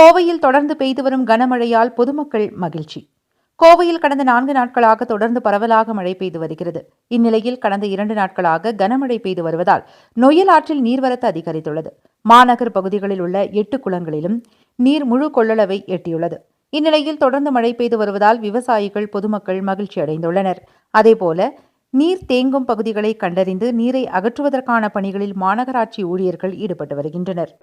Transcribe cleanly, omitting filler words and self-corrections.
கோவையில் தொடர்ந்து பெய்து வரும் கனமழையால் பொதுமக்கள் மகிழ்ச்சி. கோவையில் கடந்த 4 நாட்களாக தொடர்ந்து பரவலாக மழை பெய்து வருகிறது. இந்நிலையில் கடந்த 2 நாட்களாக கனமழை பெய்து வருவதால் நொய்யல் ஆற்றில் நீர்வரத்து அதிகரித்துள்ளது. மாநகர் பகுதிகளில் உள்ள 8 குளங்களிலும் நீர் முழு கொள்ளளவை எட்டியுள்ளது. இந்நிலையில் தொடர்ந்து மழை பெய்து வருவதால் விவசாயிகள், பொதுமக்கள் மகிழ்ச்சி அடைந்துள்ளனர். அதேபோல நீர் தேங்கும் பகுதிகளை கண்டறிந்து நீரை அகற்றுவதற்கான பணிகளில் மாநகராட்சி ஊழியர்கள் ஈடுபட்டு வருகின்றனர்.